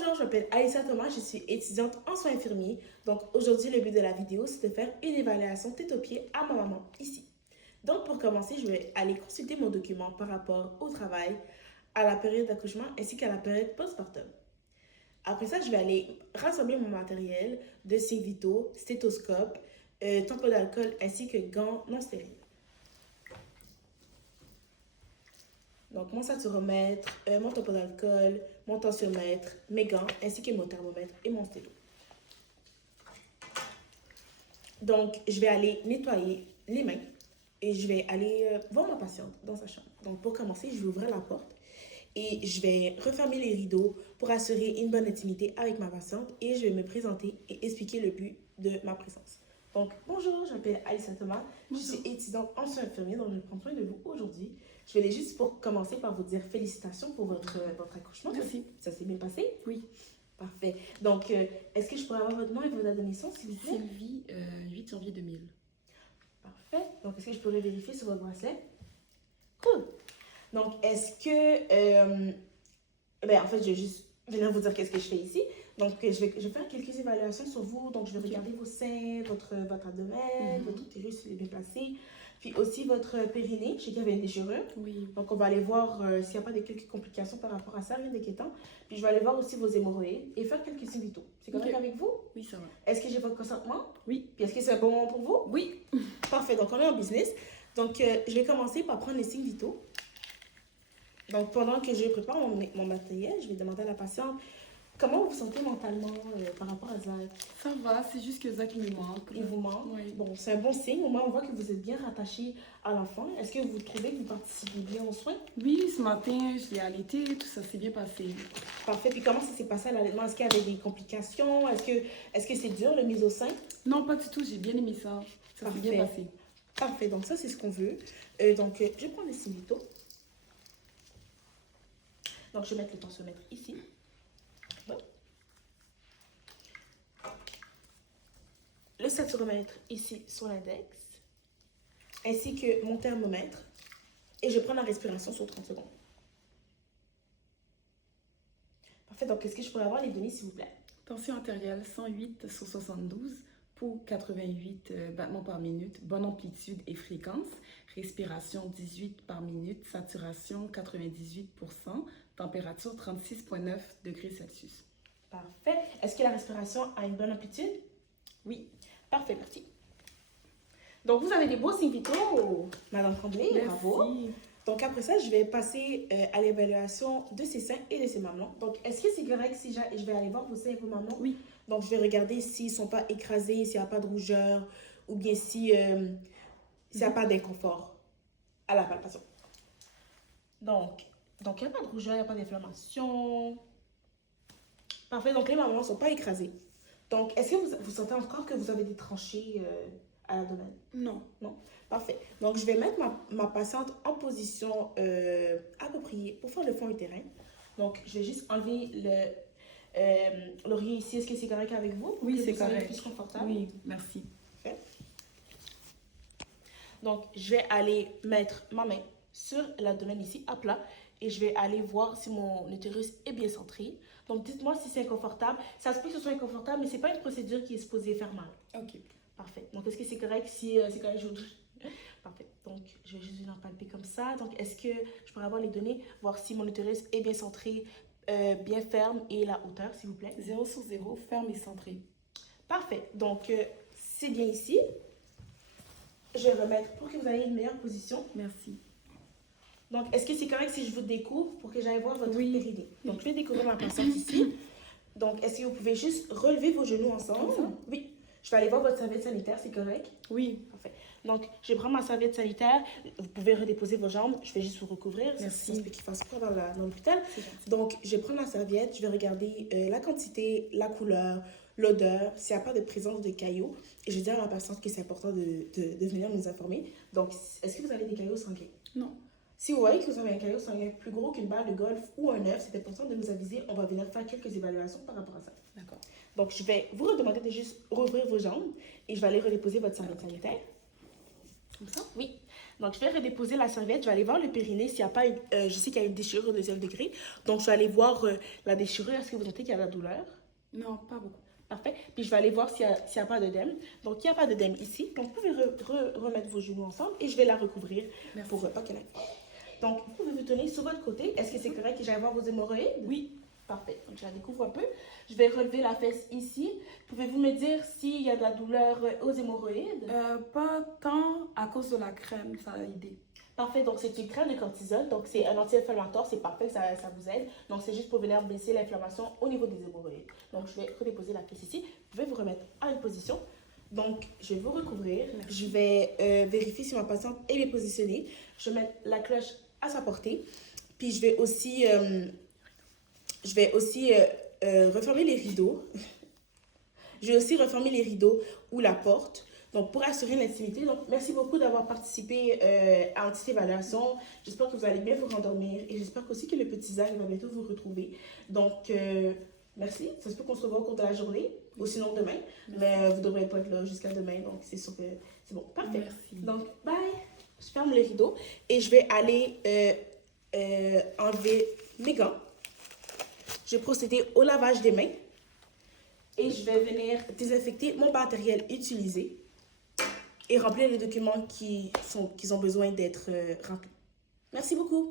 Bonjour, je m'appelle Aïssa Thomas, je suis étudiante en soins infirmiers. Donc aujourd'hui, le but de la vidéo, c'est de faire une évaluation tête aux pieds à ma maman, ici. Donc pour commencer, je vais aller consulter mon document par rapport au travail, à la période d'accouchement ainsi qu'à la période postpartum. Après ça, je vais aller rassembler mon matériel de signes vitaux, stéthoscope, tampon d'alcool ainsi que gants non stériles. Donc, mon saturomètre, mon tampon d'alcool, mon tensiomètre, mes gants, ainsi que mon thermomètre et mon stylo. Donc, je vais aller nettoyer les mains et je vais aller voir ma patiente dans sa chambre. Donc, pour commencer, je vais ouvrir la porte et je vais refermer les rideaux pour assurer une bonne intimité avec ma patiente et je vais me présenter et expliquer le but de ma présence. Donc, bonjour, je m'appelle Aïssa Thomas, je suis étudiante en soins infirmiers, donc je prends soin de vous aujourd'hui. Je vais aller juste pour commencer par vous dire félicitations pour votre accouchement. Merci. Ça s'est bien passé? Oui. Parfait. Donc, est-ce que je pourrais avoir votre nom et votre date de naissance, s'il vous plaît? Sylvie, 8 janvier 2000. Parfait. Donc, est-ce que je pourrais vérifier sur votre bracelet? Cool. Donc, est-ce que... en fait, je vais juste venir vous dire qu'est-ce que je fais ici. Donc, je vais faire quelques évaluations sur vous. Donc, je vais regarder vos seins, votre abdomen, votre utérus, s'il est bien placé. Puis aussi votre périnée, je sais qu'il y avait une déchirure. Oui. Donc, on va aller voir s'il n'y a pas de quelques complications par rapport à ça, rien d'inquiétant. Puis, je vais aller voir aussi vos hémorroïdes et faire quelques signes vitaux. C'est correct avec vous? Oui, ça va. Est-ce que j'ai votre consentement? Oui. Puis, est-ce que c'est un bon moment pour vous? Oui. Parfait. Donc, on est en business. Donc, je vais commencer par prendre les signes vitaux. Donc, pendant que je prépare mon matériel, je vais demander à la patiente comment vous vous sentez mentalement par rapport à Zach. Ça va, c'est juste que Zach me manque. Il vous manque? Oui. Bon, c'est un bon signe. Au moins, on voit que vous êtes bien rattaché à l'enfant. Est-ce que vous trouvez que vous participez bien aux soins? Oui, ce matin, je l'ai allaité, tout ça s'est bien passé. Parfait. Puis comment ça s'est passé à l'allaitement? Est-ce qu'il y avait des complications? Est-ce que c'est dur, le mise au sein? Non, pas du tout, j'ai bien aimé ça. Ça s'est bien passé. Parfait. Donc, ça, c'est ce qu'on veut. Je prends les signes vitaux. Donc, je vais mettre le tensiomètre ici. Bon. Le saturomètre ici sur l'index, ainsi que mon thermomètre. Et je prends la respiration sur 30 secondes. Parfait. Donc, est-ce que je pourrais avoir les données, s'il vous plaît? Tension artérielle 108 sur 72, pouls 88 battements par minute, bonne amplitude et fréquence, respiration 18 par minute, saturation 98%, température 36,9 degrés Celsius. Parfait. Est-ce que la respiration a une bonne amplitude? Oui. Parfait, merci. Donc, vous avez des beaux signes vitaux, Madame Tremblay. Merci. Bravo. Donc, après ça, je vais passer à l'évaluation de ses seins et de ses mamelons. Donc, est-ce que c'est correct si je vais aller voir vos seins et vos mamelons? Oui. Donc, je vais regarder s'ils ne sont pas écrasés, s'il n'y a pas de rougeur ou bien s'il n'y a pas d'inconfort à la palpation. Donc, il n'y a pas de rougeur, il n'y a pas d'inflammation. Parfait. Donc, les mamelons ne sont pas écrasés. Donc, est-ce que vous sentez encore que vous avez des tranchées à l'abdomen? Non. Non? Parfait. Donc, je vais mettre ma patiente en position appropriée pour faire le fond utérin. Donc, je vais juste enlever l'oreiller ici. Est-ce que c'est correct avec vous? Oui, c'est correct. Plus confortable? Oui, merci. Parfait. Donc, je vais aller mettre ma main sur l'abdomen ici, à plat. Et je vais aller voir si mon utérus est bien centré. Donc, dites-moi si c'est inconfortable. Ça se peut que ce soit inconfortable, mais ce n'est pas une procédure qui est supposée faire mal. OK. Parfait. Donc, est-ce que c'est correct si c'est correct, Parfait. Donc, je vais juste venir palper comme ça. Donc, est-ce que je pourrais avoir les données, voir si mon utérus est bien centré, bien ferme et la hauteur, s'il vous plaît? 0 sur 0, ferme et centré. Parfait. Donc, c'est bien ici. Je vais remettre pour que vous ayez une meilleure position. Merci. Donc, est-ce que c'est correct si je vous découvre pour que j'aille voir votre périnée? Donc, je vais découvrir ma patiente ici. Donc, est-ce que vous pouvez juste relever vos genoux ensemble? Oui. Je vais aller voir votre serviette sanitaire, c'est correct? Oui. Parfait. Donc, je prends ma serviette sanitaire. Vous pouvez redéposer vos jambes. Je vais juste vous recouvrir. Merci. Ça se peut qu'il fasse froid dans l'hôpital. Donc, je vais prendre la serviette. Je vais regarder la quantité, la couleur, l'odeur, s'il n'y a pas de présence de caillots. Et je vais dire à ma patiente que c'est important de venir nous informer. Donc, est-ce que vous avez des caillots sanguins? Non. Si vous voyez que vous avez un caillot sanguin plus gros qu'une balle de golf ou un œuf, c'est important de nous aviser. On va venir faire quelques évaluations par rapport à ça. D'accord. Donc, je vais vous redemander de juste rouvrir vos jambes et je vais aller redéposer votre serviette sanitaire. Comme ça? Oui. Donc, je vais redéposer la serviette. Je vais aller voir le périnée s'il n'y a pas une... je sais qu'il y a une déchirure au deuxième degré. Donc, je vais aller voir la déchirure. Est-ce que vous sentez qu'il y a de la douleur? Non, pas beaucoup. Parfait. Puis, je vais aller voir s'il y a pas d'œdème. Donc, il n'y a pas d'œdème ici. Donc, vous pouvez remettre vos genoux ensemble et je vais la recouvrir. Merci. Pour... OK, là. Donc, vous pouvez vous tenir sur votre côté. Est-ce que c'est correct que j'aille voir vos hémorroïdes? Oui. Parfait. Donc, je la découvre un peu. Je vais relever la fesse ici. Pouvez-vous me dire s'il y a de la douleur aux hémorroïdes? Pas tant à cause de la crème, ça a aidé. Parfait. Donc, c'est une crème de cortisol. Donc, c'est un anti-inflammatoire. C'est parfait, ça vous aide. Donc, c'est juste pour venir baisser l'inflammation au niveau des hémorroïdes. Donc, je vais redéposer la fesse ici. Vous pouvez vous remettre à une position. Donc, je vais vous recouvrir. Merci. Je vais vérifier si ma patiente est bien positionnée. Je vais mettre la cloche à sa portée. Puis, je vais aussi refermer les rideaux. Je vais aussi refermer les rideaux ou la porte. Donc, pour assurer l'intimité. Donc, merci beaucoup d'avoir participé à Entité Évaluation. J'espère que vous allez bien vous rendormir. Et j'espère aussi que le petit Zach va bientôt vous retrouver. Donc, merci. Ça se peut qu'on se revoie au cours de la journée. Ou sinon demain. Mais vous ne devrez pas être là jusqu'à demain. Donc, c'est sûr que c'est bon. Parfait. Merci. Donc, bye. Je ferme le rideau. Et je vais aller enlever mes gants. Je vais procéder au lavage des mains et je vais venir désinfecter mon matériel utilisé et remplir les documents qui ont besoin d'être remplis. Merci beaucoup.